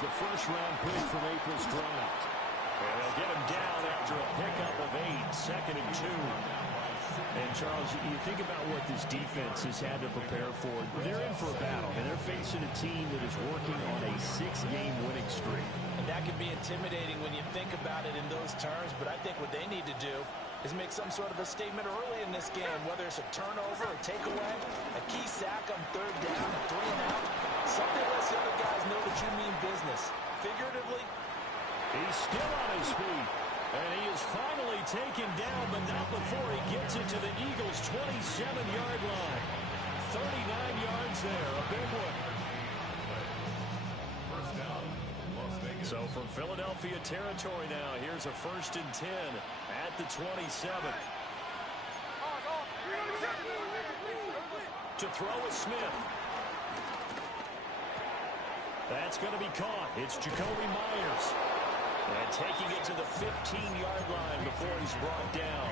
the first-round pick from April's draft. And they'll get him down after a pickup of 8, 2nd and 2. And, Charles, you think about what this defense has had to prepare for. They're in for a battle, and they're facing a team that is working on a 6-game winning streak. And that can be intimidating when you think about it in those terms, but I think what they need to do is make some sort of a statement early in this game, whether it's a turnover, a takeaway, a key sack on 3rd down, a 3-and-out. Something lets the other guys know that you mean business. Figuratively, he's still on his feet. And he is finally taken down, but not before he gets it to the Eagles' 27-yard line. 39 yards there, a big one. First down, Las Vegas. So from Philadelphia territory now, here's a 1st and 10 at the 27. To throw is Smith. That's going to be caught. It's Jacoby Myers. And taking it to the 15-yard line before he's brought down.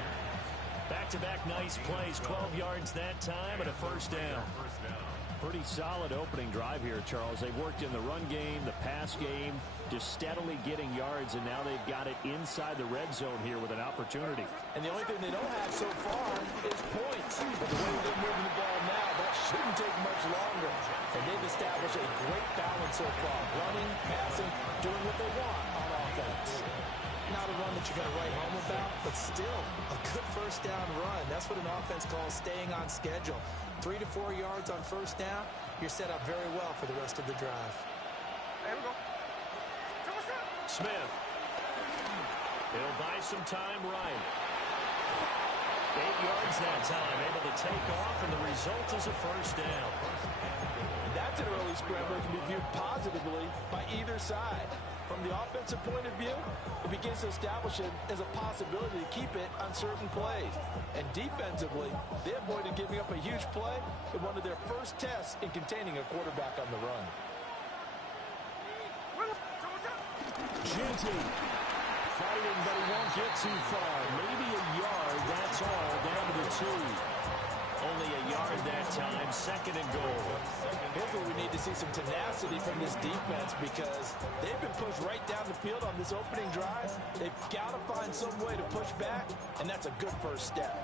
Back-to-back nice plays, 12 yards that time and a 1st down. Pretty solid opening drive here, Charles. They've worked in the run game, the pass game, just steadily getting yards, and now they've got it inside the red zone here with an opportunity. And the only thing they don't have so far is points. But the way they're moving the ball now, that shouldn't take much longer. And they've established a great balance so far. Running, passing, doing what they want on offense. Not a run that you're going to write home about, but still a good 1st down run. That's what an offense calls staying on schedule. 3 to 4 yards on 1st down, you're set up very well for the rest of the drive. There we go. Smith. He'll buy some time right. 8 yards that time, able to take off, and the result is a 1st down. That's an early scramble that can be viewed positively by either side. From the offensive point of view, it begins to establish it as a possibility to keep it on certain plays. And defensively, they avoided giving up a huge play in one of their first tests in containing a quarterback on the run. Ginty fighting, but he won't get too far. Maybe a yard, that's all, down to the 2. Only a yard that time, 2nd and goal. Here's where we need to see some tenacity from this defense because they've been pushed right down the field on this opening drive. They've got to find some way to push back, and that's a good first step.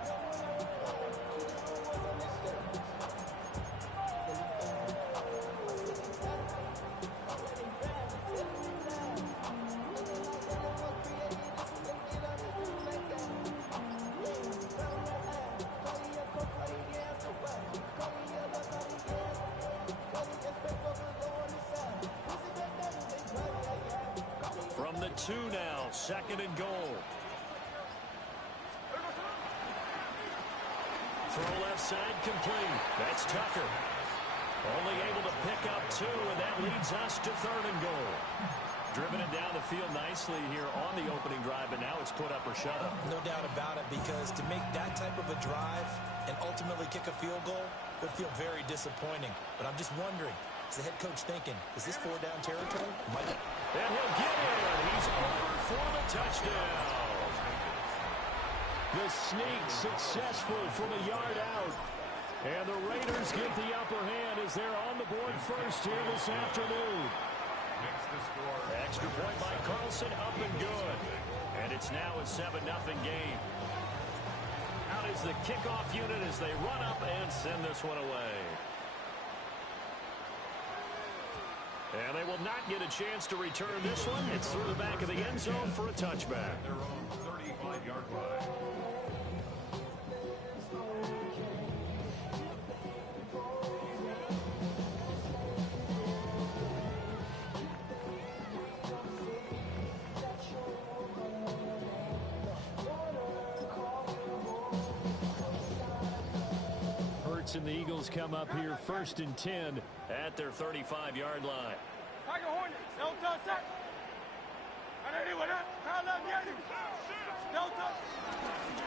From the 2 now, 2nd and goal. Throw left side complete. That's Tucker. Only able to pick up 2, and that leads us to 3rd and goal. Driven it down the field nicely here on the opening drive, but now it's put up or shut up. No doubt about it, because to make that type of a drive and ultimately kick a field goal would feel very disappointing. But I'm just wondering, is the head coach thinking, is this 4-down territory? Might it? And he'll get it. He's over for the touchdown. The sneak successful from a yard out. And the Raiders get the upper hand as they're on the board first here this afternoon. Extra point by Carlson, up and good. And it's now a 7-0 game. Out is the kickoff unit as they run up and send this one away. And they will not get a chance to return this one. It's through the back of the end zone for a touchback. Their own 35-yard line. And the Eagles come up here 1st and 10 at their 35-yard line.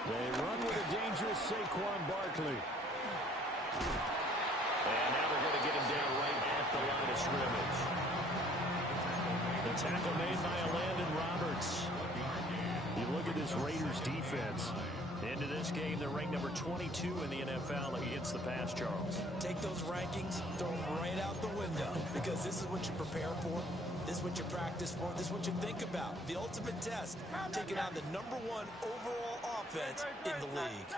They run with a dangerous Saquon Barkley. And now they're going to get him down right at the line of scrimmage. The tackle made by Landon Roberts. You look at this Raiders defense. Into this game, they're ranked number 22 in the NFL against the pass, Charles. Take those rankings, throw them right out the window, because this is what you prepare for. This is what you practice for. This is what you think about. The ultimate test, taking on the #1 overall offense in the league.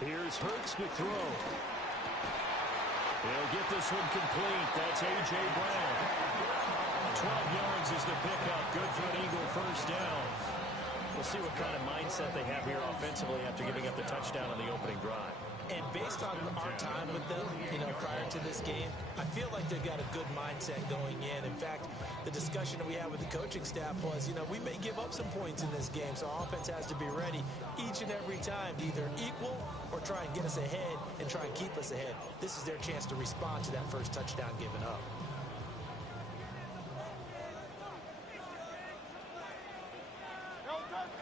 Here's Hurts to throw. He'll get this one complete. That's A.J. Brown. 12 yards is the pickup. Good for an Eagle first down. We'll see what kind of mindset they have here offensively after giving up the touchdown on the opening drive. And based on our time with them, prior to this game, I feel like they've got a good mindset going in. In fact, the discussion that we had with the coaching staff was, we may give up some points in this game, so our offense has to be ready each and every time to either equal or try and get us ahead and try and keep us ahead. This is their chance to respond to that first touchdown given up.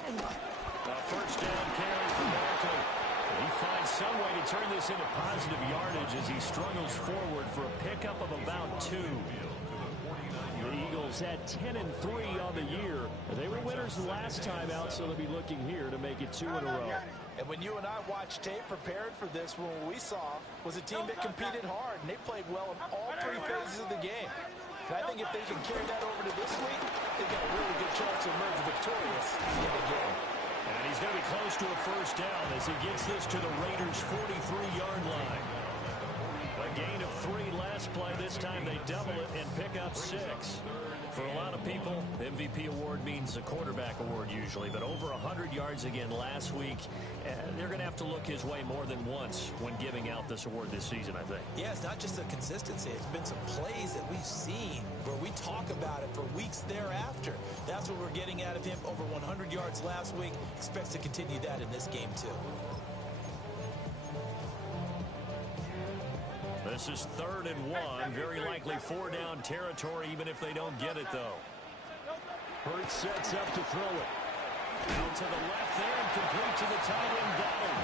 A first down carry for Barkley. He finds some way to turn this into positive yardage as he struggles forward for a pickup of about 2. The Eagles had 10-3 on the year. They were winners last time out, so they'll be looking here to make it 2 in a row. And when you and I watched tape prepared for this, what we saw was a team that competed hard, and they played well in all 3 phases of the game. And I think if they can carry that over to this week, they've got a really good chance to emerge victorious in the game. And he's going to be close to a first down as he gets this to the Raiders' 43-yard line. A gain of 3 last play. This time they double it and pick up 6. For a lot of people, MVP award means a quarterback award usually, but over 100 yards again last week. They're going to have to look his way more than once when giving out this award this season, I think. Yeah, it's not just the consistency. It's been some plays that we've seen where we talk about it for weeks thereafter. That's what we're getting out of him. Over 100 yards last week. Expects to continue that in this game, too. This is 3rd and 1. Very likely 4-down territory, even if they don't get it, though. Hurts sets up to throw it. Out to the left there and complete to the tight end, Goddard.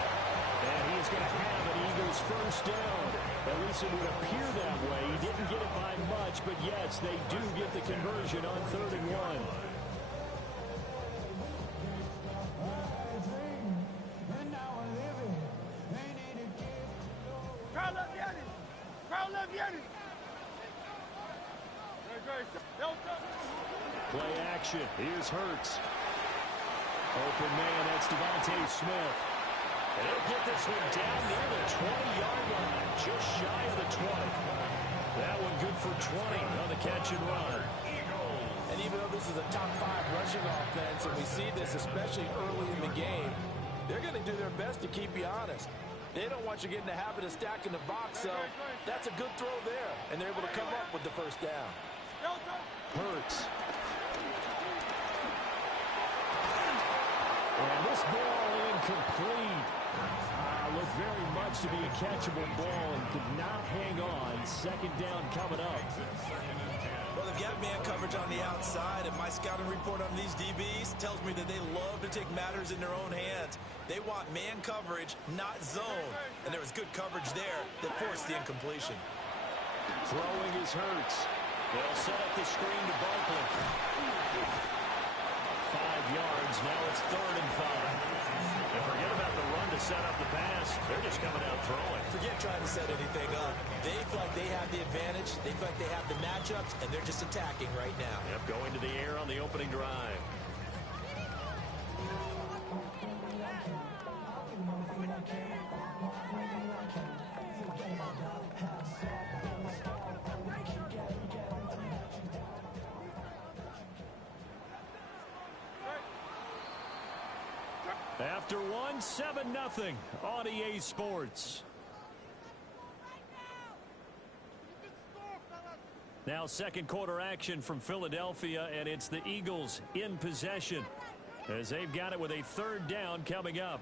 And he's going to have an Eagles first down. At least it would appear that way. He didn't get it by much, but yes, they do get the conversion on 3rd and 1. Play action. Here's Hurts. Open man, that's Devontae Smith. And he'll get this one down near the 20-yard line, just shy of the 20. That one good for 20 on the catch and run. And even though this is a top 5 rushing offense, and we see this especially early in the game, they're going to do their best to keep you honest. They don't want you getting the habit of stacking the box, so that's a good throw there. And they're able to come up with the first down. Hurts. And this ball incomplete. Looked very much to be a catchable ball and could not hang on. 2nd down coming up. Well, they've got man coverage on the outside, and my scouting report on these DBs tells me that they love to take matters in their own hands. They want man coverage, not zone. And there was good coverage there that forced the incompletion. Throwing is Hurts. They'll set up the screen to Barkley. 5 yards. Now it's 3rd and 5. And forget about the run to set up the pass. They're just coming out throwing. Forget trying to set anything up. They feel like they have the advantage. They feel like they have the matchups, and they're just attacking right now. Yep, going to the air on the opening drive. After 1, 7-0 on EA Sports. Now 2nd quarter action from Philadelphia, and it's the Eagles in possession as they've got it with a 3rd down coming up.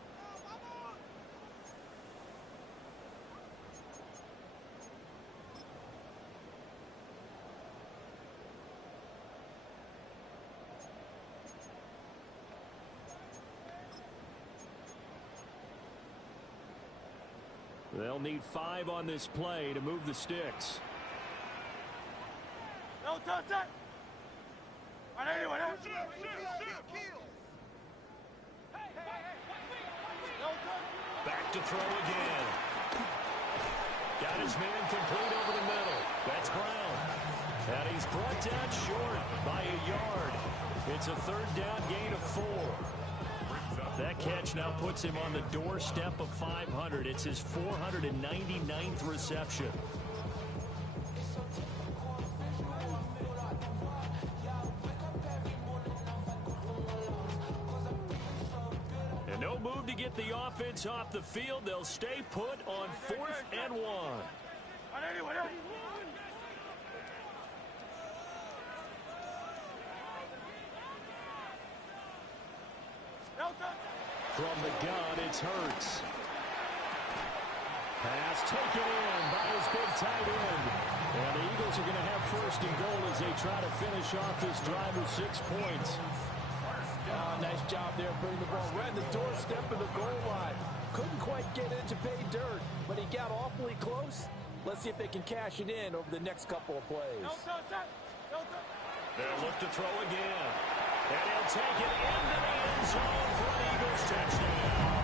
They'll need 5 on this play to move the sticks. Back to throw again. Got his man complete over the middle. That's Brown. And he's brought down short by a yard. It's a third down gain of 4. That catch now puts him on the doorstep of 500. It's his 499th reception. And no move to get the offense off the field. They'll stay put on 4th and 1. From the gun, it's Hurts. Pass taken in by his big tight end. And the Eagles are going to have 1st and goal as they try to finish off this drive with 6 points. Nice job there putting the ball right in the doorstep of the goal line. Couldn't quite get it to pay dirt, but he got awfully close. Let's see if they can cash it in over the next couple of plays. They'll look to throw again. And he'll take it into the end zone for an Eagles touchdown.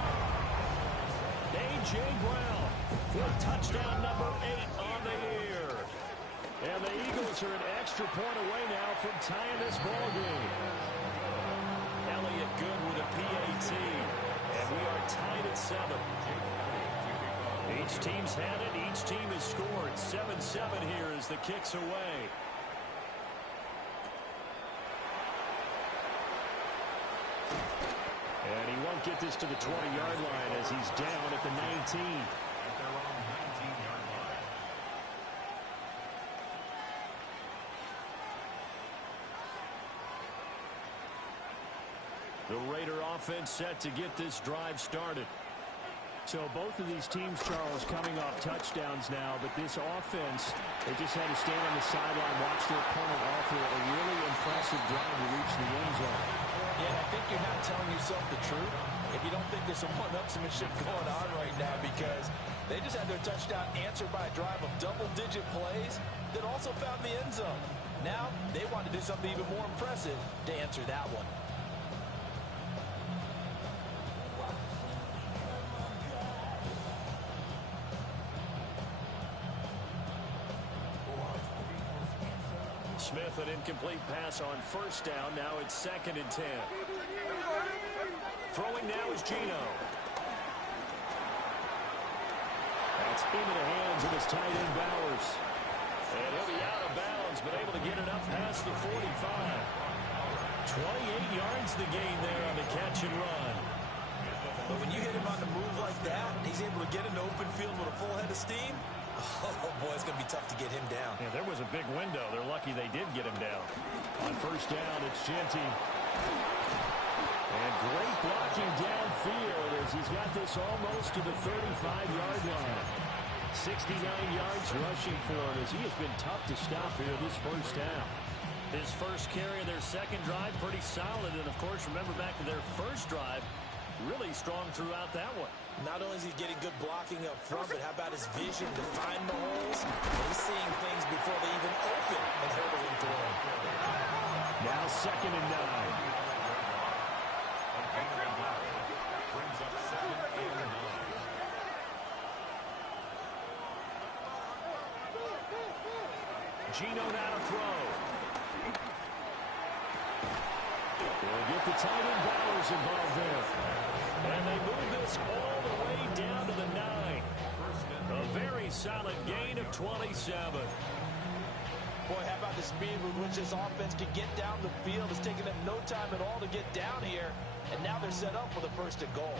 A.J. Brown with touchdown number 8 on the year. And the Eagles are an extra point away now from tying this ball game. Elliott good with a PAT. And we are tied at 7. Each team's had it. Each team has scored. 7-7 here as the kick's away. And he won't get this to the 20-yard line as he's down at the 19. At their own 19-yard line. The Raider offense set to get this drive started. So both of these teams, Charles, coming off touchdowns now, but this offense, they just had to stand on the sideline, watch their opponent offer a really impressive drive to reach the end zone. Yeah, I think you're not telling yourself the truth if you don't think there's some one-upsmanship going on right now, because they just had their touchdown answered by a drive of double-digit plays that also found the end zone. Now they want to do something even more impressive to answer that one. Smith, an incomplete pass on 1st down. Now it's 2nd and 10. Throwing now is Geno. That's into the hands of his tight end Bowers. And he'll be out of bounds, but able to get it up past the 45. 28 yards the gain there on the catch and run. But when you hit him on the move like that, he's able to get into open field with a full head of steam. Oh, boy, it's going to be tough to get him down. Yeah, there was a big window. They're lucky they did get him down. On 1st down, it's Genty. And great blocking downfield as he's got this almost to the 35-yard line. 69 yards rushing for him as he has been tough to stop here this 1st half. His first carry of their 2nd drive, pretty solid. And, of course, remember back to their 1st drive, really strong throughout that one. Not only is he getting good blocking up front, but how about his vision to find the holes? He's seeing things before they even open and hurdling through them. Now 2nd and 9. Brings up 7th and 9. Geno now to throw. They'll get the tight end Bowers involved there. And they move this all the way down to the 9. A very solid gain of 27. Boy, how about the speed with which this offense can get down the field? It's taken them no time at all to get down here. And now they're set up for the 1st and goal.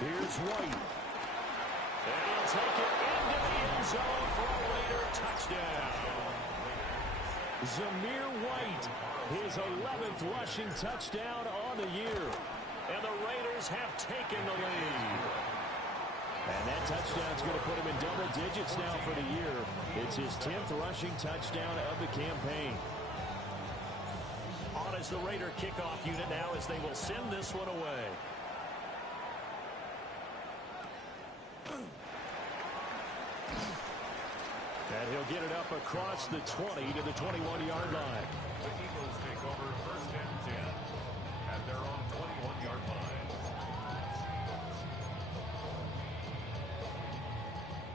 Here's White. And he'll take it into the end zone for a Raider touchdown. Zamir White, his 11th rushing touchdown on the year. And the Raiders have taken the lead. And that touchdown's going to put him in double digits now for the year. It's his 10th rushing touchdown of the campaign. On as the Raider kickoff unit now as they will send this one away. And he'll get it up across the 20 to the 21-yard line. The Eagles take over 1st and 10. at their own 21-yard line.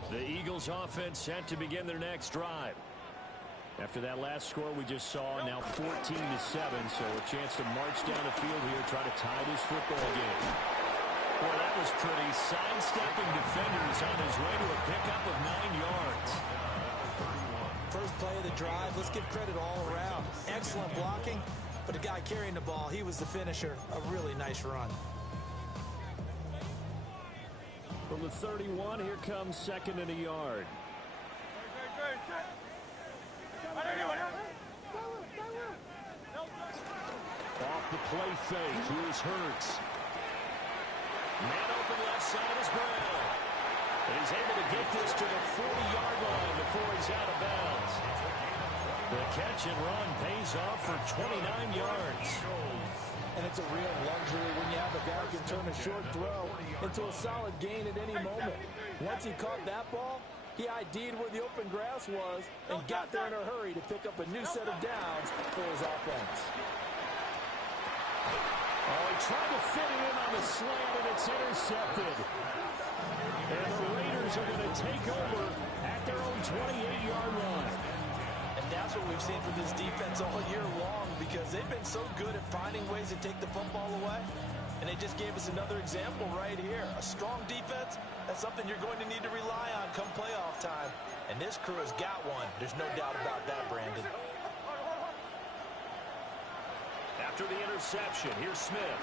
The Eagles offense set to begin their next drive. After that last score we just saw, now 14-7, so a chance to march down the field here, try to tie this football game. Well, that was pretty. Sidestepping defenders on his way to a pickup of 9 yards. First play of the drive, let's give credit all around. Excellent blocking, but the guy carrying the ball, he was the finisher. A really nice run. From the 31, here comes second and a yard. Off the play fake, here's Hurts. Man open left side is Brown. And he's able to get this to the 40-yard line before he's out of bounds. The catch and run pays off for 29 yards. And it's a real luxury when you have a guy who can turn a short throw into a solid gain at any moment. Once he caught that ball, he ID'd where the open grass was and got there in a hurry to pick up a new set of downs for his offense. Oh, he tried to fit it in on the slant, and it's intercepted. And the Raiders are going to take over at their own 28-yard line. And that's what we've seen from this defense all year long, because they've been so good at finding ways to take the football away. And they just gave us another example right here. A strong defense, that's something you're going to need to rely on come playoff time. And this crew has got one. There's no doubt about that, Brandon. After the interception, here's Smith.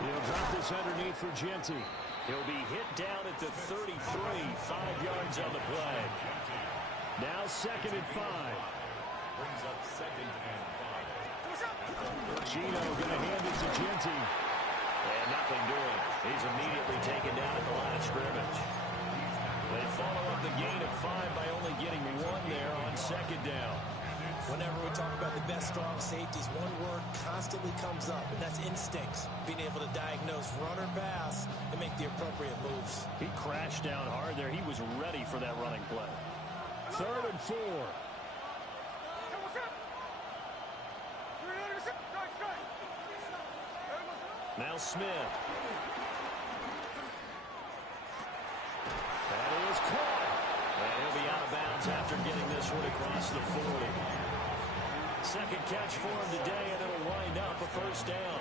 He'll drop this underneath for Genty. He'll be hit down at the 33, 5 yards on the play. Now second and 5. Brings up second and 5. Gino going to hand it to Genty. And nothing doing. He's immediately taken down at the line of scrimmage. They follow up the gain of 5 by only getting 1 there on second down. Whenever we talk about the best strong safeties, one word constantly comes up, and that's instincts. Being able to diagnose run or pass and make the appropriate moves. He crashed down hard there. He was ready for that running play. Third and 4. Now Smith. That is caught. And he'll be out of bounds after getting this one across the 40. Second catch for him today, and it'll wind up a first down.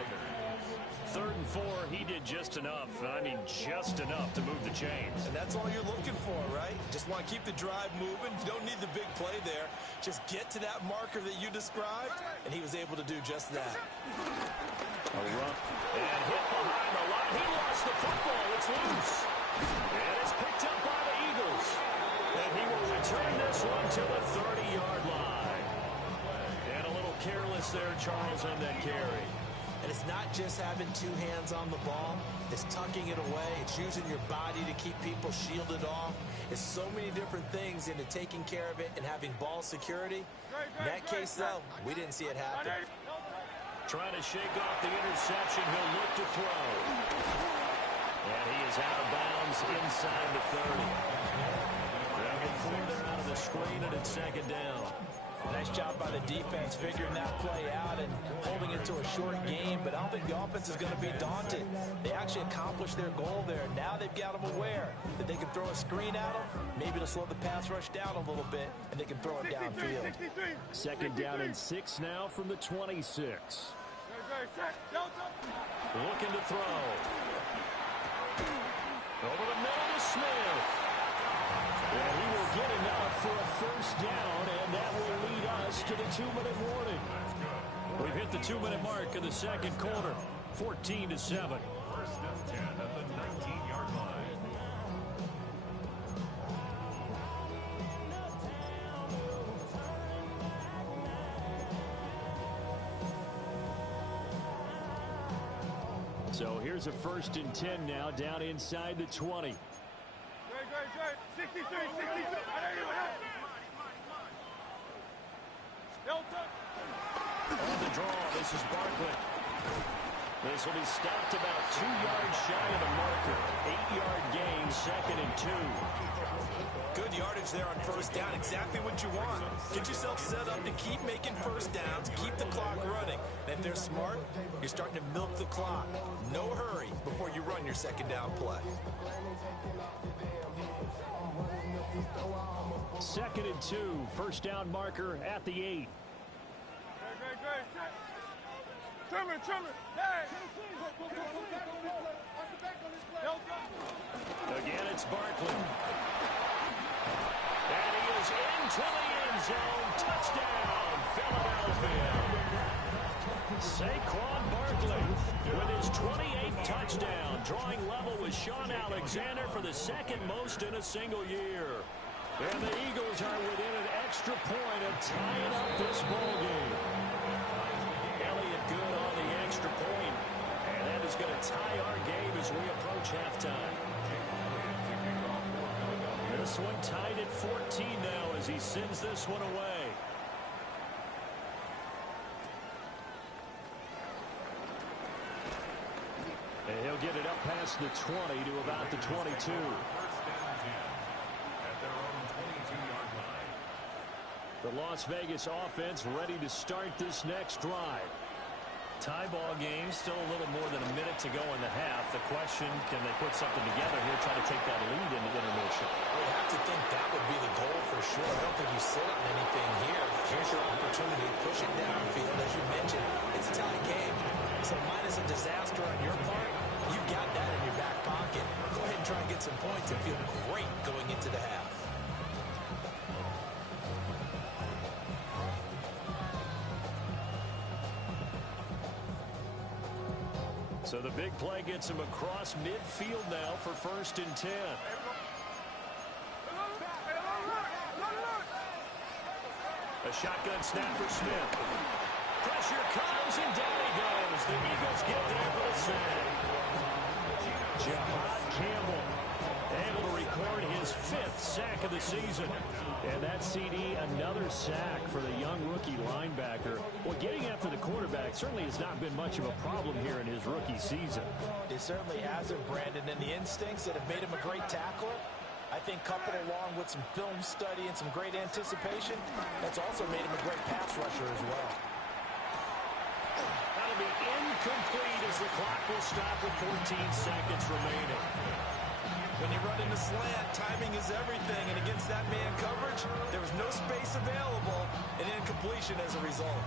Third and 4, he did just enough. I mean, just enough to move the chains. And that's all you're looking for, right? Just want to keep the drive moving. You don't need the big play there. Just get to that marker that you described, and he was able to do just that. A run. And hit behind the line. He lost the football. It's loose. And it's picked up by the Eagles. And he will return this one to the 30-yard line. And a little careless there, Charles, on that carry. And it's not just having 2 hands on the ball. It's tucking it away. It's using your body to keep people shielded off. It's so many different things into taking care of it and having ball security. In that case, though, we didn't see it happen. Trying to shake off the interception. He'll look to throw. And he is out of bounds inside the 30. They'll get 4 there out of the screen, and it's second down. Nice job by the defense figuring that play out and holding it to a short game, but I don't think the offense is going to be daunted. They actually accomplished their goal there. Now they've got them aware that they can throw a screen at them, maybe to slow the pass rush down a little bit, and they can throw it downfield. Second down and 6 now from the 26. Looking to throw. Over the middle to Smith. And he will get enough for a first down, and that will lead us to the 2-minute warning. We've hit the 2-minute mark of the second quarter, 14-7. First and 10 at the 19-yard line. So here's a first and 10 now, down inside the 20. On the draw, this is Barkley. This will be stopped about 2 yards shy of the marker. 8-yard gain, second and 2. Good yardage there on first down. Exactly what you want. Get yourself set up to keep making first downs, keep the clock running. And if they're smart, you're starting to milk the clock. No hurry before you run your second down play. 2nd and 2, first down marker at the 8. Again, it's Barkley. And he is into the end zone. Touchdown, Philadelphia. Saquon Barkley with his 28th touchdown, drawing level with Sean Alexander for the second most in a single year. And the Eagles are within an extra point of tying up this ball game. Elliott good on the extra point, and that is going to tie our game as we approach halftime. This one tied at 14 now as he sends this one away. And he'll get it up past the 20 to about the 22. The Las Vegas offense ready to start this next drive. Tie ball game, still a little more than a minute to go in the half. The question, can they put something together here, try to take that lead into intermission? We have to think that would be the goal for sure. I don't think you sit on anything here. Here's your opportunity. Push it downfield. As you mentioned, it's a tie game. So minus a disaster on your part, you've got that in your back pocket. Go ahead and try and get some points and feel great going into the half. So the big play gets him across midfield now for 1st and 10. A shotgun snap for Smith. Pressure comes and down he goes. The Eagles get there for the sack. Jahad Campbell able to record his 5th sack of the season. And that CD, another sack for the young rookie linebacker. Well, getting after the quarterback certainly has not been much of a problem here in his rookie season. It certainly hasn't, Brandon, and the instincts that have made him a great tackler, I think coupled along with some film study and some great anticipation, that's also made him a great pass rusher as well. That'll be incomplete as the clock will stop with 14 seconds remaining. When you run in the slant, timing is everything, and against that man coverage, there was no space available, and incompletion as a result.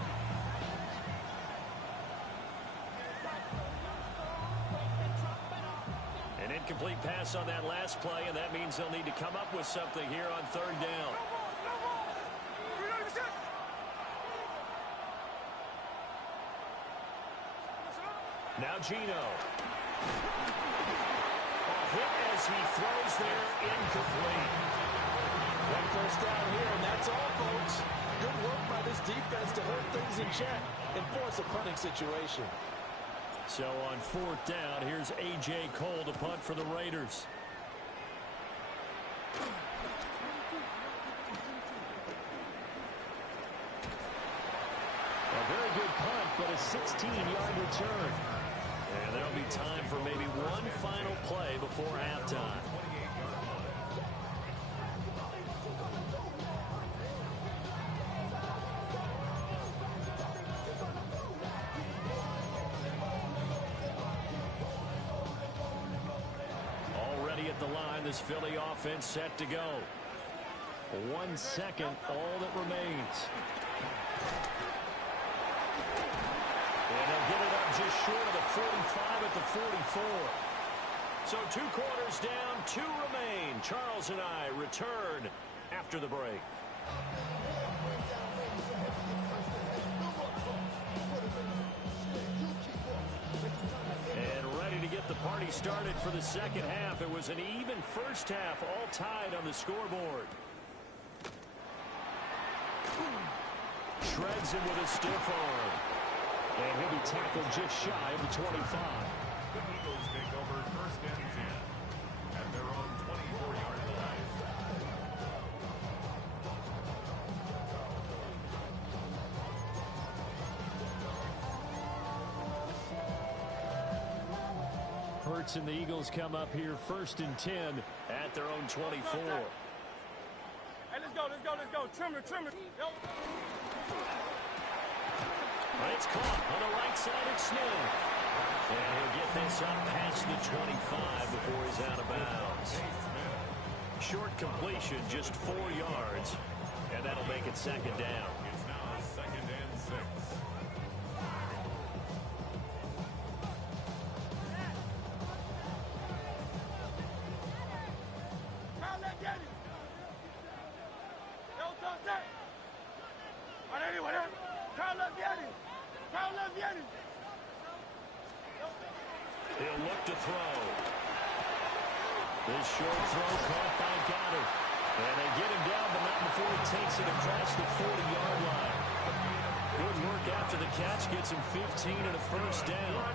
An incomplete pass on that last play, and that means they'll need to come up with something here on 3rd down. Now Gino. Hit as he throws there, incomplete. One first down here, and that's all, folks. Good work by this defense to hold things in check and force a punting situation. So on 4th down, here's A.J. Cole to punt for the Raiders. A very good punt, but a 16-yard return. And there'll be time for maybe one final play before halftime. Already at the line, this Philly offense set to go. 1 second, all that remains. And they'll get it up just short of the 45 at the 44. So 2 quarters down, 2 remain. Charles and I return after the break. And ready to get the party started for the second half. It was an even first half, all tied on the scoreboard. Shreds him with a stiff arm. And he'll be tackled just shy of the 25. The Eagles take over 1st and 10 at their own 24-yard line. Hurts and the Eagles come up here 1st and 10 at their own 24. go. Trimmer. Yo. It's caught on the right side. It's Smith. And he'll get this up past the 25 before he's out of bounds. Short completion, just 4 yards. And that'll make it second down. It's now 2nd and 6. He'll look to throw. This short throw caught by Goddard. And they get him down, but not before he takes it across the 40-yard line. Good work after the catch. Gets him 15 and a first down.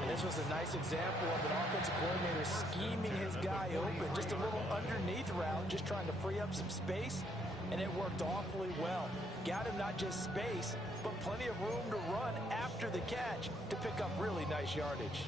And this was a nice example of an offensive coordinator scheming his guy open. Just a little underneath route, just trying to free up some space. And it worked awfully well. Got him not just space, but plenty of room to run after the catch to pick up really nice yardage.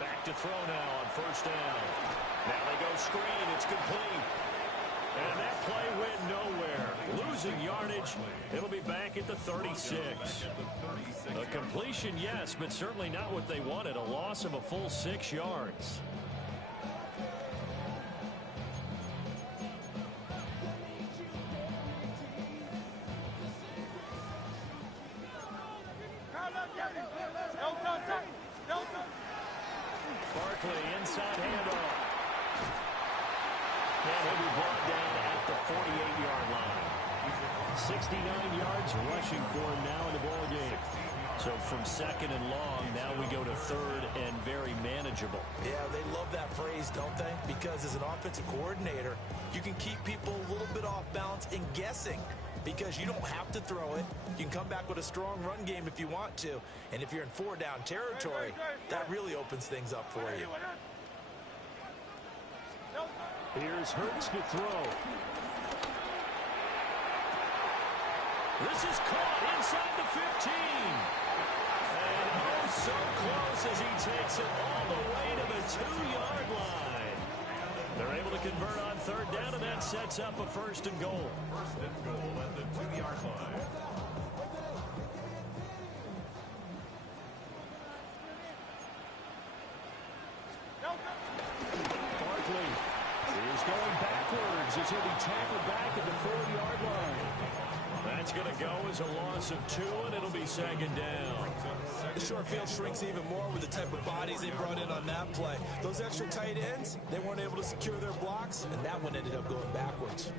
Back to throw now on first down. Now they go screen. It's complete. And that play went nowhere. Losing yardage. It'll be back at the 36. A completion, yes, but certainly not what they wanted. A loss of a full 6 yards. Barkley inside handoff. And he'll be brought down at the 48-yard line. 69 yards rushing for him now in the ball game. So from second and long, now we go to third and very manageable. Yeah, they love that phrase, don't they? Because as an offensive coordinator, you can keep people a little bit off balance and guessing. Because you don't have to throw it. You can come back with a strong run game if you want to. And if you're in 4-down territory, that really opens things up for you. Here's Hurts to throw. This is caught inside the 15. And oh, so close as he takes it all the way to the 2-yard line. They're able to convert on third down, and that sets up a first and goal. First and goal at the 2-yard line. Barkley is going backwards as he'll be tackled back at the 4-yard line. That's going to go as a loss of 2, and it'll be second down. The short field shrinks even more with the type of bodies they brought in on that play. Those extra tight ends, they weren't able to secure their blocks, and that one ended up going backwards.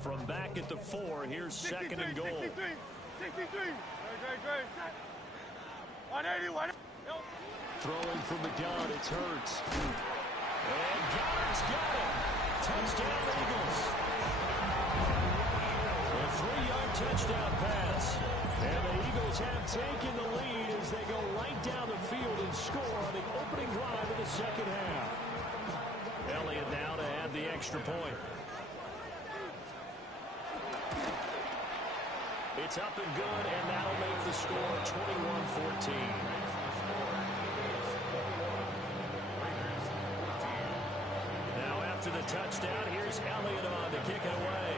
From back at the 4, here's second and goal. 63. Great. 180. Throwing from the gun, it's Hurts. And Goddard's got it. Touchdown, Eagles. A 3-yard touchdown pass. And the Eagles have taken the lead as they go right down the field and score on the opening drive of the second half. Elliott now to add the extra point. It's up and good, and that'll make the score 21-14. Now after the touchdown, here's Elliott on to kick it away.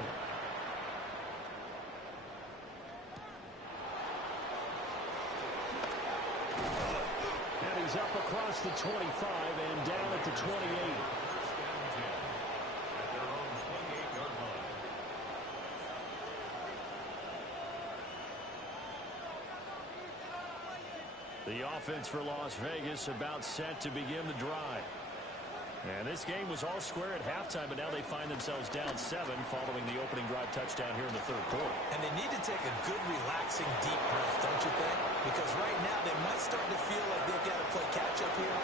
And he's up across the 25 and down at the 28. The offense for Las Vegas about set to begin the drive. And this game was all square at halftime, but now they find themselves down 7 following the opening drive touchdown here in the third quarter. And they need to take a good, relaxing, deep breath, don't you think? Because right now they might start to feel like they've got to play catch-up here.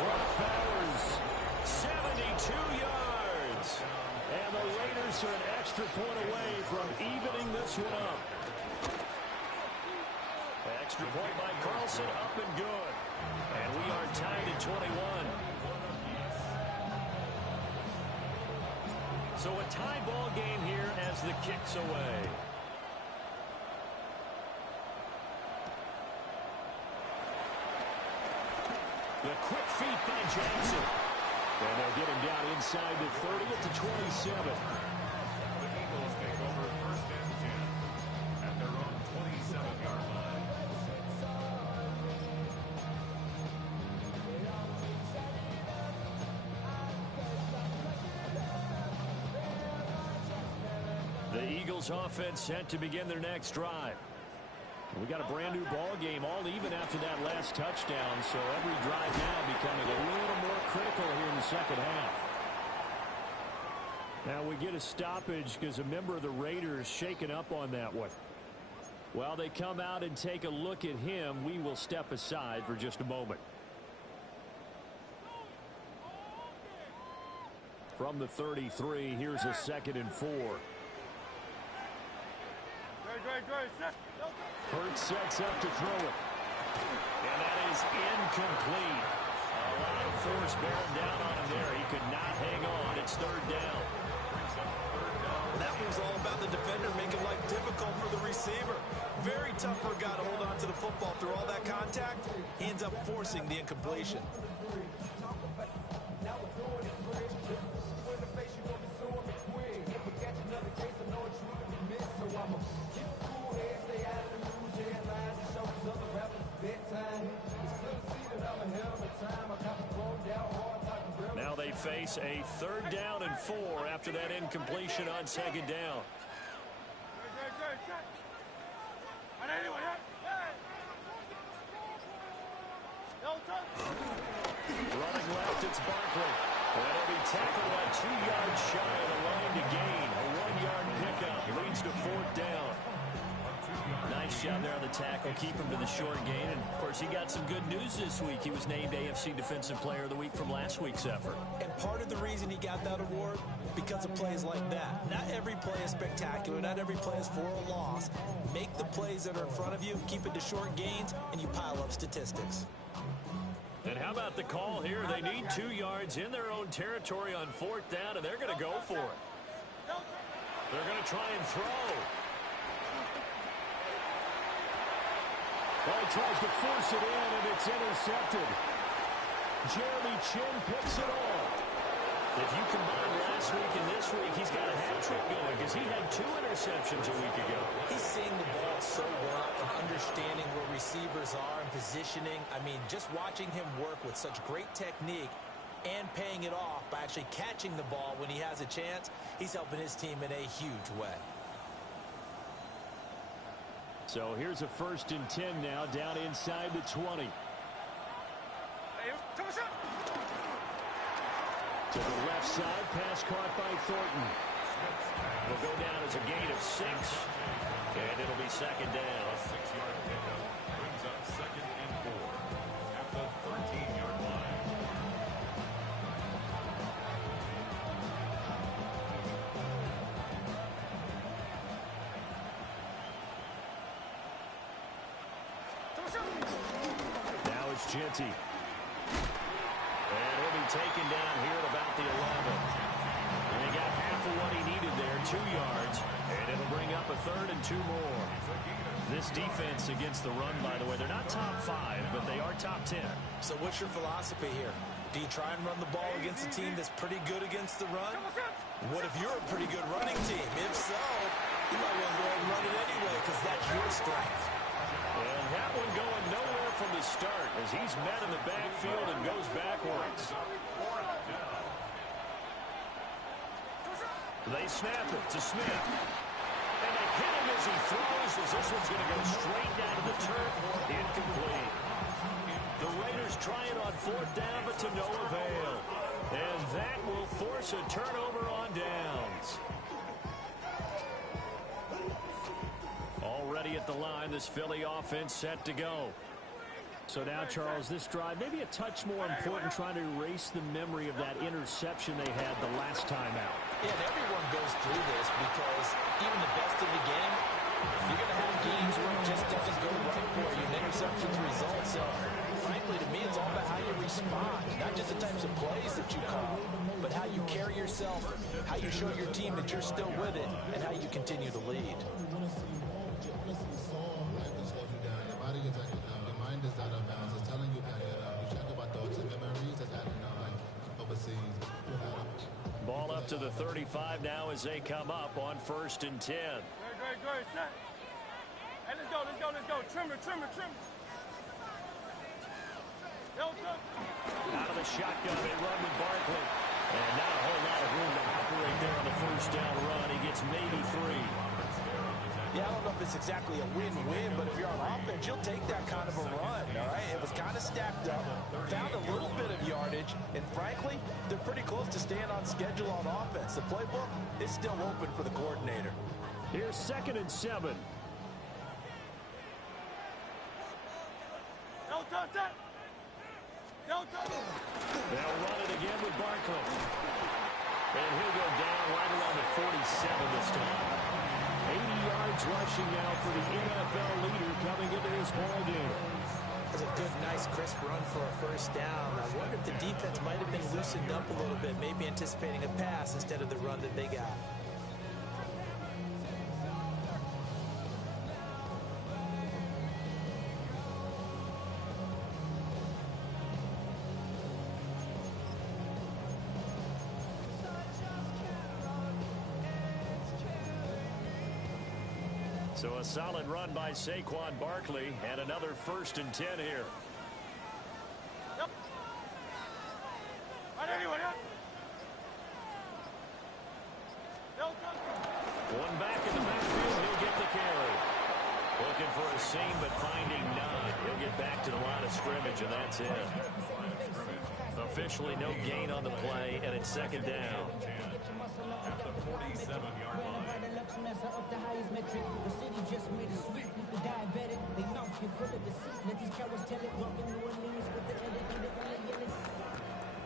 Brock Bowers Eagles are an extra point away from evening this one up. Extra point by Carlson, up and good. And we are tied at 21. So a tie ball game here as the kick's away. The quick feet by Jackson. And they'll get him down inside the 30 at the 27. The Eagles take over first and 10 at their own 27-yard line. The Eagles offense set to begin their next drive. We got a brand new ball game, all even after that last touchdown, so every drive now becoming a little more critical here in the second half. Now we get a stoppage because a member of the Raiders shaken up on that one. While they come out and take a look at him, we will step aside for just a moment. From the 33, here's a 2nd and 4. Hurts sets up to throw it. And that is incomplete. A lot of force bearing down on him there. He could not hang on. It's 3rd down. That was all about the defender making life difficult for the receiver. Very tough for a guy to hold on to the football through all that contact. He ends up forcing the incompletion. Now they face a 3rd down and 4 after that incompletion on 2nd down. Running left, it's Barkley. And he'll be tackled at 2 yards shy of the line to gain. A 1-yard pickup leads to 4th down. Nice job there on the tackle. Keep him to the short gain. And, of course, he got some good news this week. He was named AFC Defensive Player of the Week from last week's effort. And part of the reason he got that award, because of plays like that. Not every play is spectacular. Not every play is for a loss. Make the plays that are in front of you, keep it to short gains, and you pile up statistics. And how about the call here? They need 2 yards in their own territory on 4th down, and they're going to go for it. They're going to try and throw. Ball tries to force it in, and it's intercepted. Jeremy Chin picks it off. If you combine last week and this week, he's got a hat trick going because he had 2 interceptions a week ago. He's seeing the ball so well and understanding where receivers are and positioning. I mean, just watching him work with such great technique and paying it off by actually catching the ball when he has a chance, he's helping his team in a huge way. So here's a 1st and 10 now, down inside the 20. To the left side, pass caught by Thornton. Will go down as a gain of 6, and it'll be 2nd down. A 6-yard pickup brings up 2nd and 4 at the 13-yard line. Now it's Genty. And he'll be taken down here at about the 11. And he got half of what he needed there, 2 yards. And it'll bring up a 3rd and 2 more. This defense against the run, by the way, they're not top 5, but they are top 10. So what's your philosophy here? Do you try and run the ball against a team that's pretty good against the run? What if you're a pretty good running team? If so, you might want to go ahead and run it anyway because that's your strength. And that one going nowhere from the start as he's met in the backfield and goes backwards. They snap it to Smith. And they hit him as he throws as this one's going to go straight down to the turf. Incomplete. The Raiders try it on 4th down, but to no avail. And that will force a turnover on downs. Already at the line, this Philly offense set to go. So now, Charles, this drive maybe a touch more important, trying to erase the memory of that interception they had the last time out. Yeah, and everyone goes through this because even the best in the game, you're going to have games where it just doesn't go right for you, and interceptions result. So, frankly, to me, it's all about how you respond, not just the types of plays that you call, but how you carry yourself, how you show your team that you're still with it, and how you continue to lead. Ball up to the 35 now as they come up on 1st and 10. Great, set. Hey, let's go. Trimmer. Out of the shotgun, they run with Barkley. And not a whole lot of room to operate there on the 1st down run. He gets maybe 3. Yeah, I don't know if it's exactly a win-win, but if you're on offense, you'll take that kind of a run, all right? It was kind of stacked up, found a little bit of yardage, and frankly, they're pretty close to staying on schedule on offense. The playbook is still open for the coordinator. Here's 2nd and 7. They'll run it again with Barkley. And he'll go down right around the 47 this time. 80 yards rushing now for the NFL leader coming into this ball game. That's a good, nice, crisp run for a 1st down. I wonder if the defense might have been loosened up a little bit, maybe anticipating a pass instead of the run that they got. So a solid run by Saquon Barkley and another 1st and 10 here. Yep. One back in the backfield, he'll get the carry. Looking for a seam, but finding none. He'll get back to the line of scrimmage, and that's it. Officially no gain on the play, and it's 2nd down. At the 47-yard line.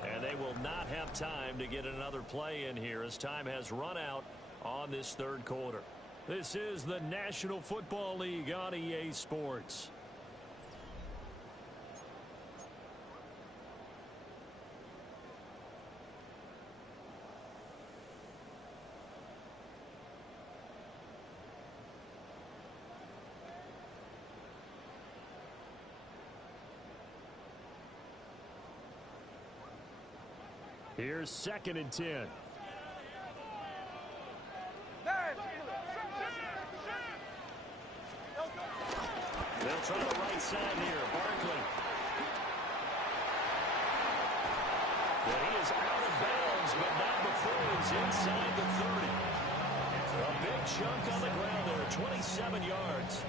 And they will not have time to get another play in here as time has run out on this 3rd quarter. This is the National Football League on EA Sports. Here's 2nd and 10. They'll try the right side here. Barkley. But he is out of bounds, but not before he's inside the 30. A big chunk on the ground there, 27 yards.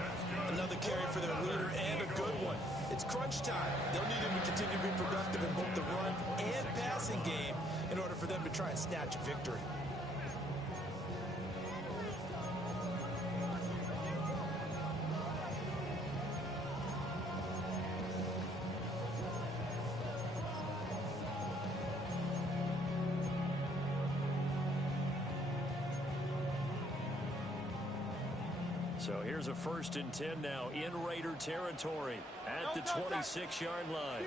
Another carry for their leader and a good one. It's crunch time. They'll need him to continue to be productive in both the run and passing game in order for them to try and snatch a victory. So here's a 1st and 10 now in Raider territory at the 26-yard line.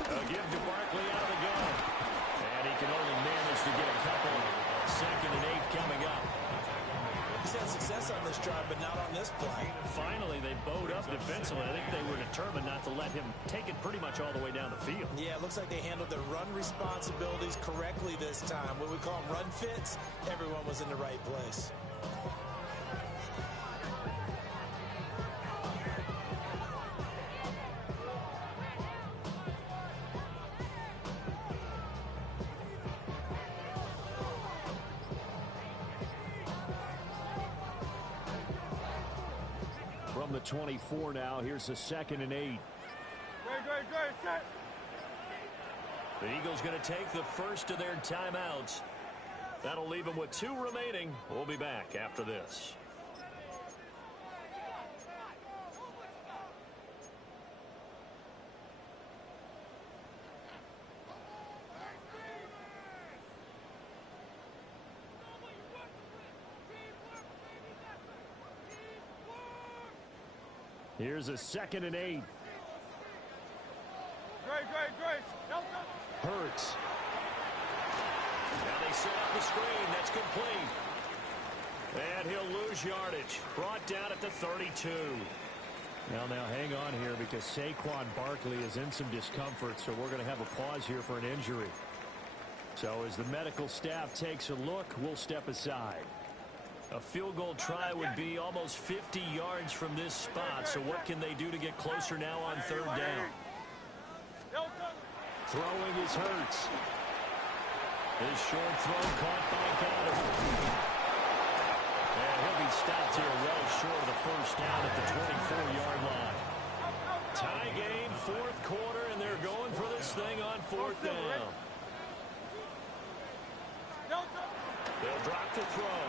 A give to Barkley out of the gun. And he can only manage to get a couple. 2nd and 8 coming up. He's had success on this drive, but not on this play. Finally, they bowed up defensively. I think they were determined not to let him take it pretty much all the way down the field. Yeah, it looks like they handled their run responsibilities correctly this time. What we call them run fits, everyone was in the right place. From the 24 now, here's the 2nd and 8. Great, set. The Eagles going to take the first of their timeouts. That'll leave them with 2 remaining. We'll be back after this. Here's a 2nd and 8. Great. Hurts. Now they set up the screen. That's complete. And he'll lose yardage. Brought down at the 32. Now hang on here because Saquon Barkley is in some discomfort, so we're going to have a pause here for an injury. So as the medical staff takes a look, we'll step aside. A field goal try would be almost 50 yards from this spot, so what can they do to get closer now on 3rd down? Throwing is Hurts. His short throw caught by Goddard. And he'll be stopped here well short of the 1st down at the 24-yard line. Tie game, 4th quarter, and they're going for this thing on 4th down. They'll drop the throw.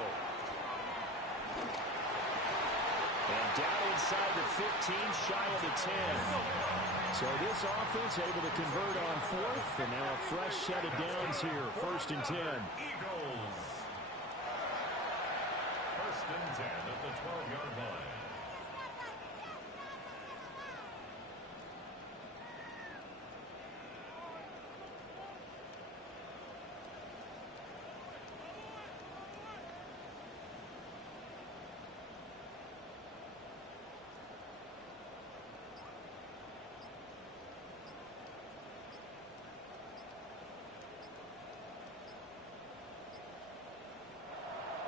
And down inside the 15, shy of the 10. So this offense able to convert on 4th, and now a fresh set of downs here, 1st and 10. Eagles. 1st and 10 at the 12-yard line.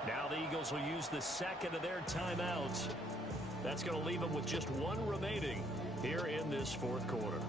Now the Eagles will use the 2nd of their timeouts. That's going to leave them with just 1 remaining here in this 4th quarter.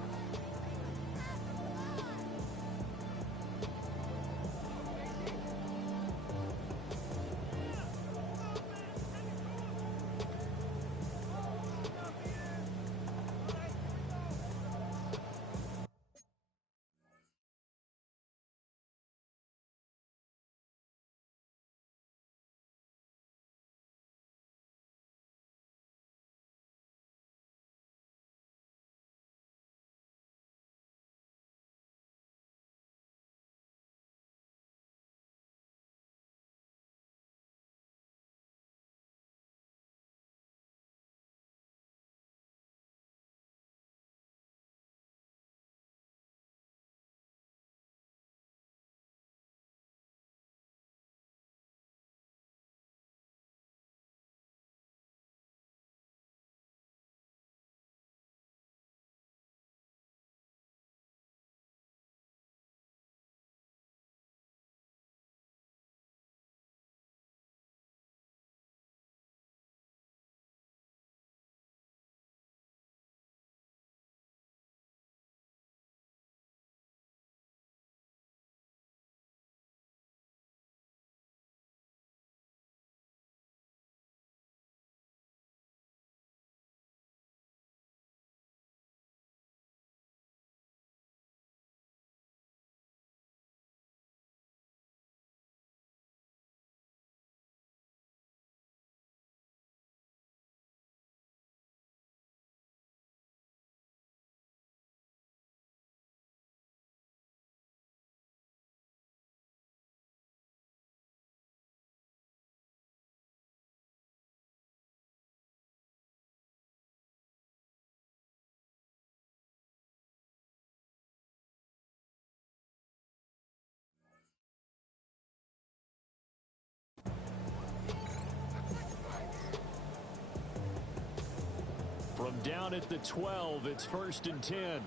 From down at the 12, it's 1st and 10. Again,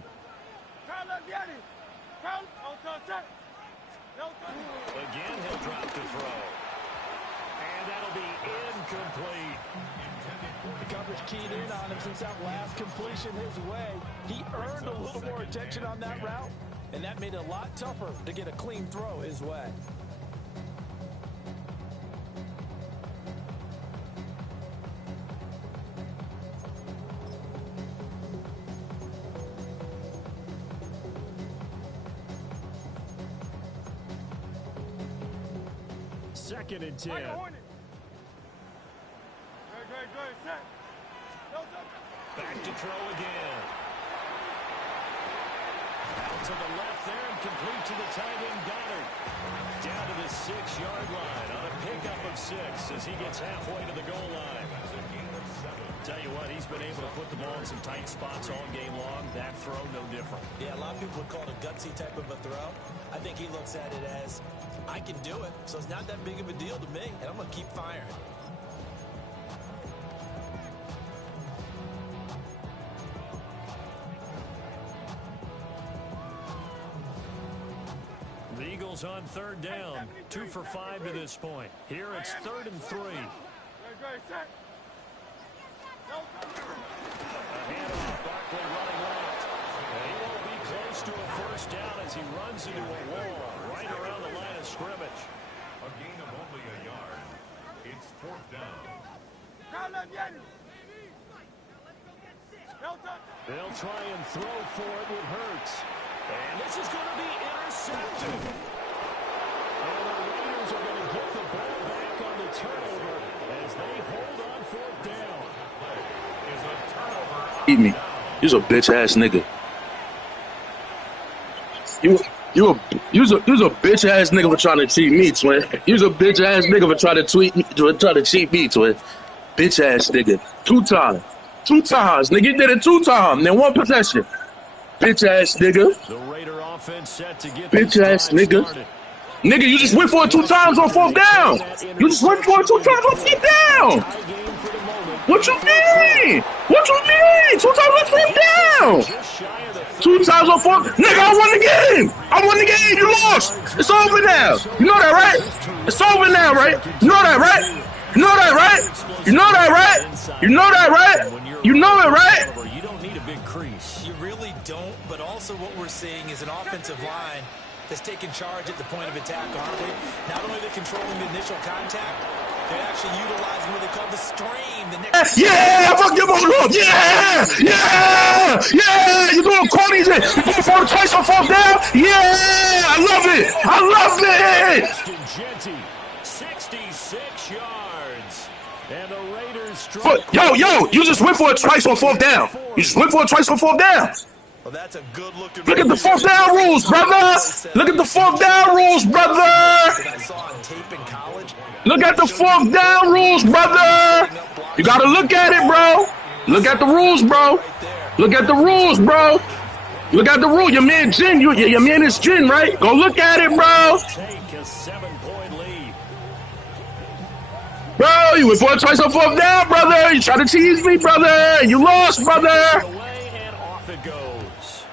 he'll drop the throw. And that'll be incomplete. The coverage keyed in on him since that last completion his way. He earned a little more attention on that route, and that made it a lot tougher to get a clean throw his way. Second and 10. Back to throw again. Out to the left there and complete to the tight end Goddard. Down to the 6-yard line on a pickup of 6 as he gets halfway to the goal line. Tell you what, he's been able to put the ball in some tight spots all game long. That throw, no different. Yeah, a lot of people would call it a gutsy type of a throw. I think he looks at it as, I can do it, so it's not that big of a deal to me, and I'm going to keep firing. The Eagles on third down, 2 for 5 to this point. Here it's 3rd and 3. A handoff, Barkley running left. And he won't be close to a first down as he runs into a wall right around the line of scrimmage. A gain of only a yard. It's 4th down. They'll try and throw for it with Hurts. And this is going to be intercepted. And the Raiders are going to get the ball back on the turnover as they hold on 4th down. Is a turnover. Eat me. You's a bitch ass nigga. You a bitch ass nigga for trying to cheat me, twin. You's a bitch ass nigga for trying to cheat me, twin. Bitch ass nigga. 2 times. 2 times, nigga. You did it 2 times. Then 1 possession. Bitch ass nigga. The Raider offense set to get Bitch ass nigga. started. Nigga, you just went for it 2 times on 4th down. You just went for it 2 times on 4th down. What you mean? What you mean? 2 times on 4th down. 2 times on 4th. Nigga, I won the game. I won the game. You lost. It's over now. You know that, right? It's over now, right? You know that, right? You know that, right? You know that, right? You know that, right? You know it, right? You don't need a big crease. You really don't, but also what we're seeing is an offensive line that's taking charge at the point of attack, aren't we? Not only are they controlling the initial contact, they're actually utilizing what they call the stream. The next yeah, fuck your ball up. Yeah. You doing cornies and you going for the twice on 4th down? Yeah, I love it. I love it. 66 yards. And the Raiders Yo, you just went for it twice on 4th down. You just went for it twice on 4th down. Well, that's a good-looking. Look at the 4th down rules, brother. Look at the 4th down rules, brother. I saw on tape in college. Look at the 4th down rules, brother. You got to look at it, bro. Look at the rules, bro. Look at the rules, bro. Look at the rule. Your man Jin, your man is Jin, right? Go look at it, bro. take a 7-point lead. Bro, you went for it twice on 4th down, brother. You tried to tease me, brother. You lost, brother. Away and off it goes.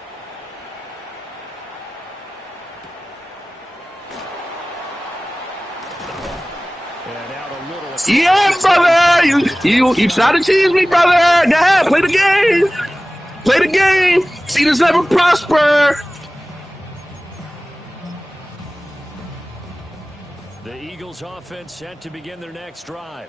And out a little. Yeah, brother. You tried to tease me, brother. Go ahead, play the game. Play the game. See this never prosper. The Eagles offense set to begin their next drive.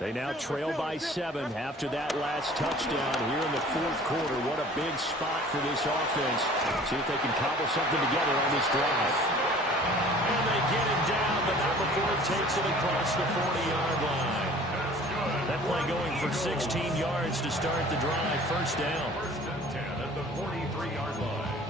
They now trail by 7 after that last touchdown here in the 4th quarter. What a big spot for this offense. See if they can cobble something together on this drive. And they get it down, but not before it takes it across the 40-yard line. That play going for 16 yards to start the drive. First down. 1st and 10 at the 43-yard line.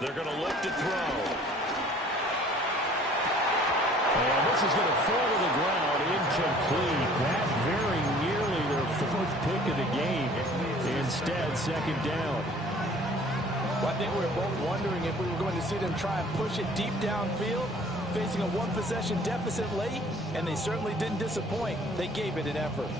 They're going to look to throw. And this is going to fall to the ground incomplete. That very nearly their 4th pick of the game. Instead, 2nd down. Well, I think we were both wondering if we were going to see them try and push it deep downfield, facing a 1-possession deficit late, and they certainly didn't disappoint. They gave it an effort.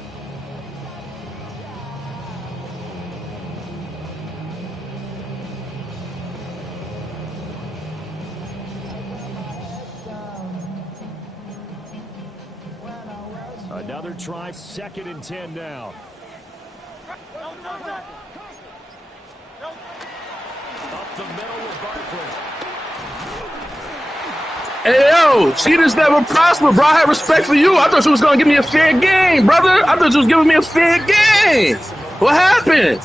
Another try, 2nd and 10 now. Up the middle with Barkley. Hey, yo, cheaters never prosper, bro. I had respect for you. I thought you was going to give me a fair game, brother. I thought you was giving me a fair game. What happened?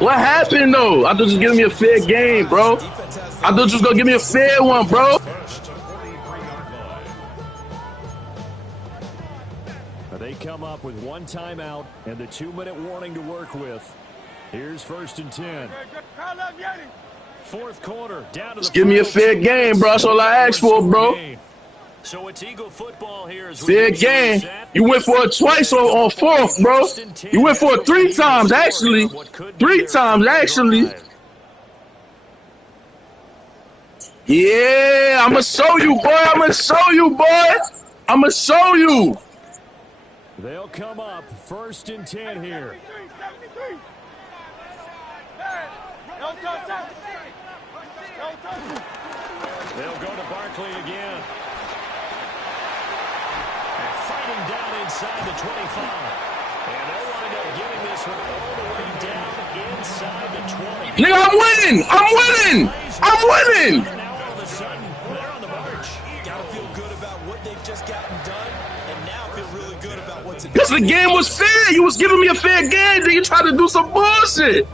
What happened, though? I thought you was giving me a fair game, bro. I thought you was going to give me a fair one, bro. They come up with 1 timeout and the 2-minute warning to work with. Here's 1st and 10. Fourth quarter, down to Just the give me a final fair 2 game, minutes. bro. That's all I ask for, bro. So it's Eagle football here as we Fair get you game. reset. You went for it twice on fourth, bro. You went for it 3 times, actually. 3 times, actually. Yeah, I'm going to show you, boy. I'm going to show you, boy. I'm going to show you. They'll come up 1st and 10 here. They'll go to Barkley again. And fighting down inside the 25. And they'll wind up getting this one all the way down inside the 20. Nigga, I'm winning. I'm winning. I'm winning. Now all of a sudden, they're on the march. Gotta feel good about what they've just gotten done, and now feel really good about what's in. Because the game was fair. You was giving me a fair game. Then you tried to do some bullshit.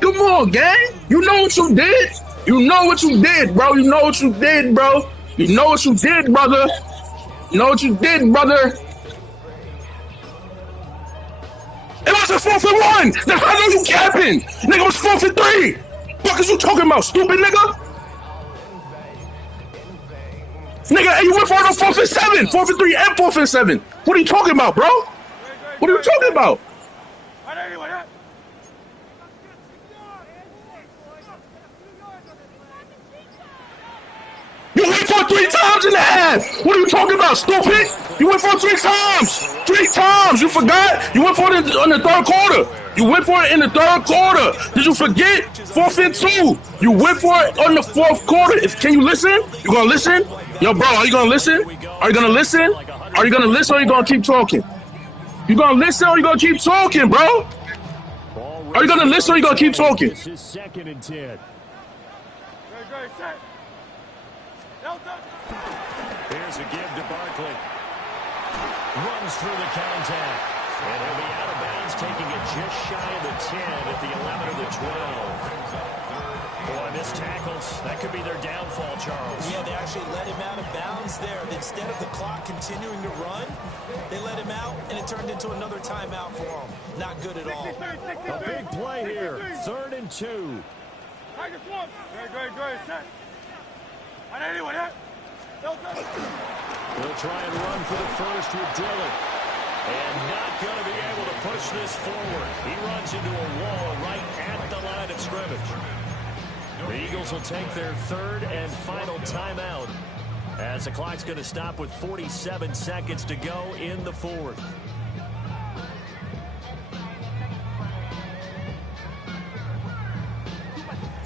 Come on, gang. You know what you did. You know what you did, bro. You know what you did, bro. You know what you did, brother. You know what you did, brother. It wasn't 4th and 1. That's how I know you capping. Nigga, it was 4th and 3. What is you talking about, stupid nigga? Nigga, you went for it on 4th and 7. 4th and 3 and 4th and 7. What are you talking about, bro? What are you talking about? You went for it 3 times in the half. What are you talking about, stupid? You went for it 3 times. 3 times. You forgot? You went for it in the 3rd quarter. You went for it in the 3rd quarter. Did you forget? 4th and 2. You went for it on the 4th quarter. Can you listen? You gonna listen? Yo, bro, are you gonna listen? Are you gonna listen? Are you gonna listen or are you gonna keep talking? You gonna listen or you gonna keep talking, bro? Are you gonna listen or you gonna keep talking? This is 2nd and 10. Here's a give to Barkley. Runs through the contact. And he'll be out of bounds, taking it just shy of the 10 at the 11 or the 12. Boy, missed tackles. That could be their downfall, Charles. Yeah, they actually let him out of bounds there. Instead of the clock continuing to run, they let him out, and it turned into another timeout for him. Not good at all. A big play here. 3rd and 2. They'll try and run for the first with Dillon. And not going to be able to push this forward. He runs into a wall right at the line of scrimmage. The Eagles will take their 3rd and final timeout as the clock's going to stop with 47 seconds to go in the 4th.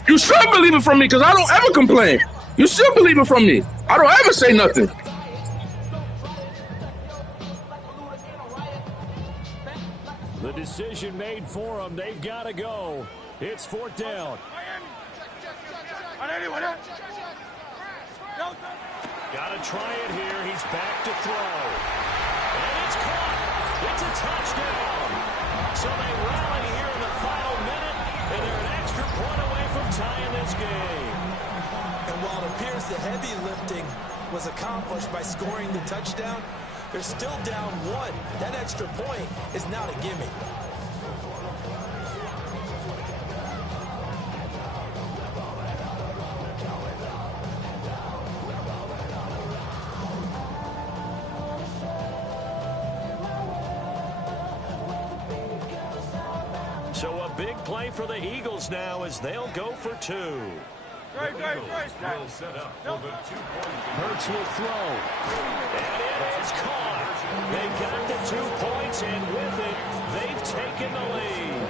You should believe it from me because I don't ever complain. You should believe it from me. I don't ever say nothing. The decision made for them. They've got to go. It's 4th down. Got to try it here. He's back to throw. And it's caught. It's a touchdown. So they rally here in the final minute, and they're an extra point away from tying this game. And while it appears the heavy lifting was accomplished by scoring the touchdown, they're still down 1. That extra point is not a gimme. So a big play for the Eagles now as they'll go for 2. Hurts will throw. And it is caught. They got the 2 points, and with it, they've taken the lead.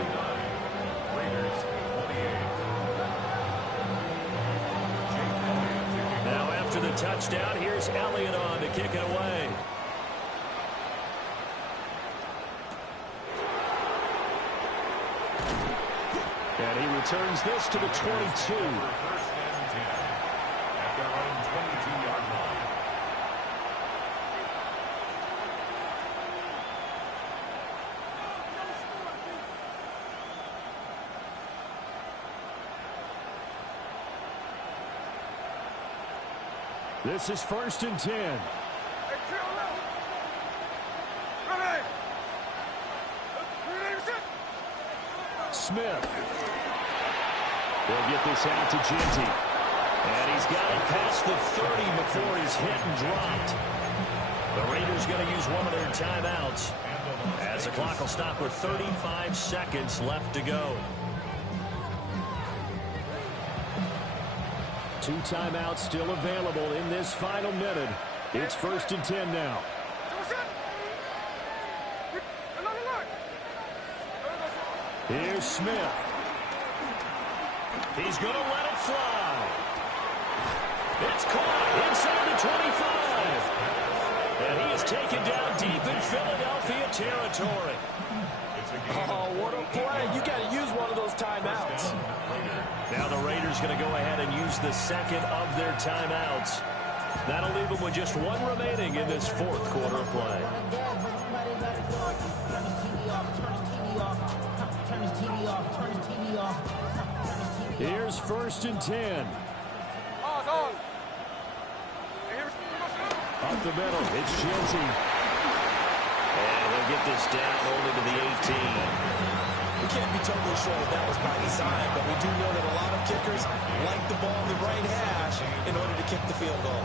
Now after the touchdown, here's Elliott on to kick it away. And he returns this to the 22. This is 1st and 10. Smith They'll get this out to Ginty. And he's got it past the 30 before he's hit and dropped. The Raiders going to use one of their timeouts as the clock will stop with 35 seconds left to go. 2 timeouts still available in this final minute. It's 1st and 10 now. Here's Smith. He's going to let it fly. It's caught inside the 25. And he is taken down deep in Philadelphia territory. Oh, what a play. You got to use one of those timeouts. Now the Raiders going to go ahead and use the second of their timeouts. That'll leave them with just 1 remaining in this 4th quarter of play. Here's 1st and 10. Up the middle, it's Ginty. And they'll get this down only to the 18. We can't be totally sure that that was by design, but we do know that a lot of kickers like the ball in the right hash in order to kick the field goal.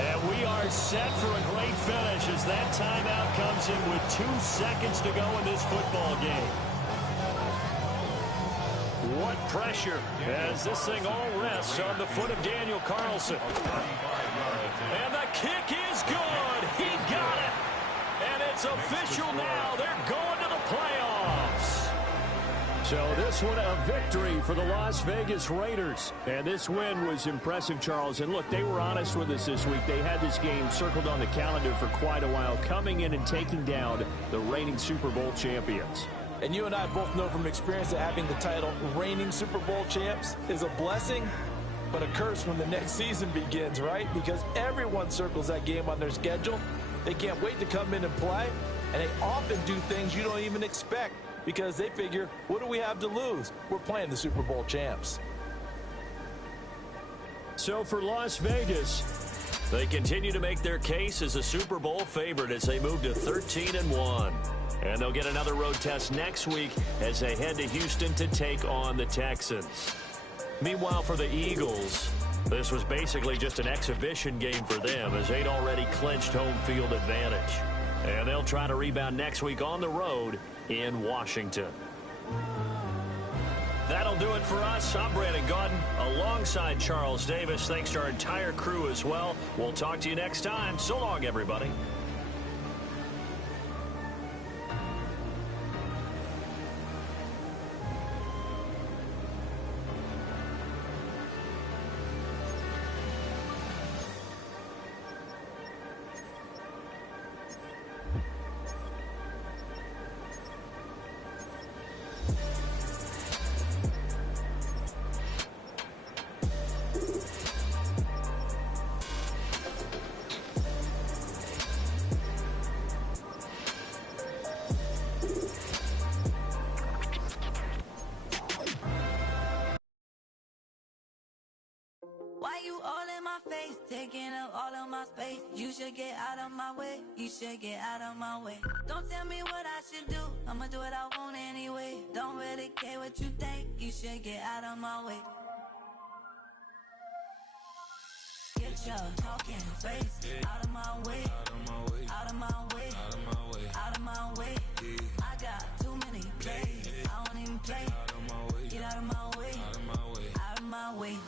And we are set for a great finish as that timeout comes in with 2 seconds to go in this football game. What pressure as this thing all rests on the foot of Daniel Carlson. And the kick is good. He got it. And it's official now. They're going to the playoffs. So this one a victory for the Las Vegas Raiders. And this win was impressive, Charles. And look, they were honest with us this week. They had this game circled on the calendar for quite a while, coming in and taking down the reigning Super Bowl champions. And you and I both know from experience that having the title reigning Super Bowl champs is a blessing, but a curse when the next season begins, right? Because everyone circles that game on their schedule. They can't wait to come in and play, and they often do things you don't even expect because they figure, what do we have to lose? We're playing the Super Bowl champs. So for Las Vegas, they continue to make their case as a Super Bowl favorite as they move to 13-1. And they'll get another road test next week as they head to Houston to take on the Texans. Meanwhile, for the Eagles, this was basically just an exhibition game for them as they'd already clinched home field advantage. And they'll try to rebound next week on the road in Washington. That'll do it for us. I'm Brandon Gaudin alongside Charles Davis. Thanks to our entire crew as well. We'll talk to you next time. So long, everybody. Why you all in my face, taking up all of my space? You should get out of my way, you should get out of my way. Don't tell me what I should do, I'ma do what I want anyway. Don't really care what you think, you should get out of my way. Get your talking face out of my way, out of my way, out of my way, out of my way. I got too many plays, I don't even play. Get out of my way, out of my way.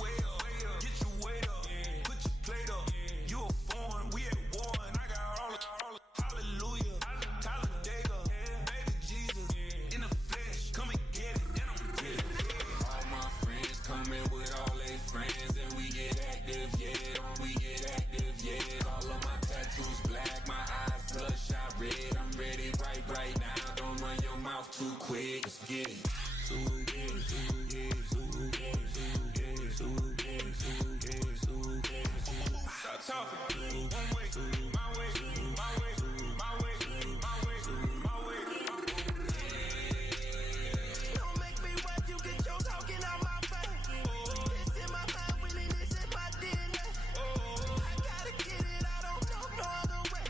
Way up, get your weight up, put your plate up. You a foreign, we at war, and I got all the hallelujah, Talladega, baby Jesus, in the flesh, come and get it, and I'm get it. All my friends coming with all their friends, and we get active, yeah, all of my tattoos black, my eyes bloodshot red, I'm ready right now, don't run your mouth too quick, let's get it. Stop talking. One way, my way, my way, my way, my way, my way. Don't make me watch you get your talking out my face. It's in my mind, really, this is my DNA. I gotta get it, I don't know no other way.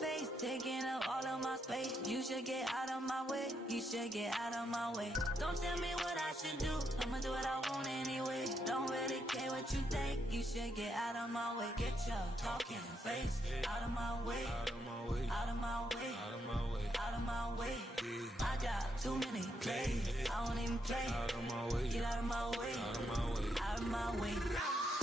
face, taking up all of my space. You should get out of my way. You should get out of my way. Don't tell me what I should do. I'ma do what I want anyway. Don't really care what you think. You should get out of my way. Get your talking face out of my way. Out of my way. Out of my way. Out of my way. Out of my way. I got too many plays. I don't even play. Out of my way. Get out of my way. Out of my way. Out of my way.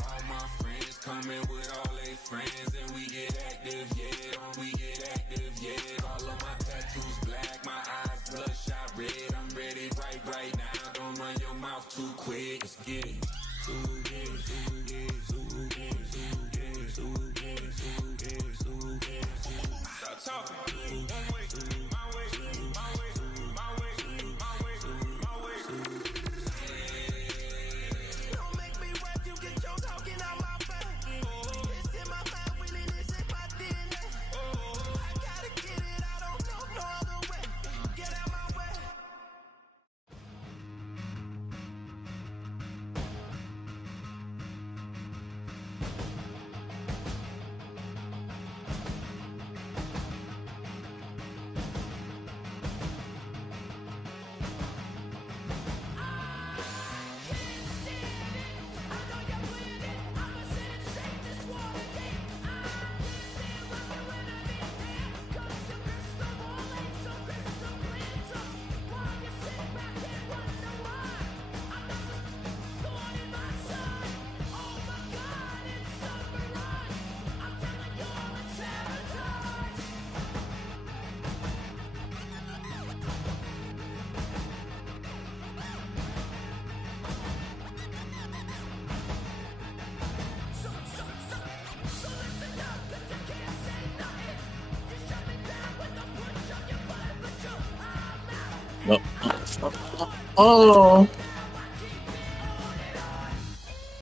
All my friends coming with all their friends, and we get active, yeah. We get active, yeah. All of my tattoos black, my eyes bloodshot red. I'm ready right now. Don't run your mouth too quick. Let's get it. Stop talking. One way, my way, my way, my way, my way, my way. Don't make me rap, you get your talking out my face. It's in my mind, really, this is my DNA. I gotta get it, I don't know no other way. Get out my way. Oh.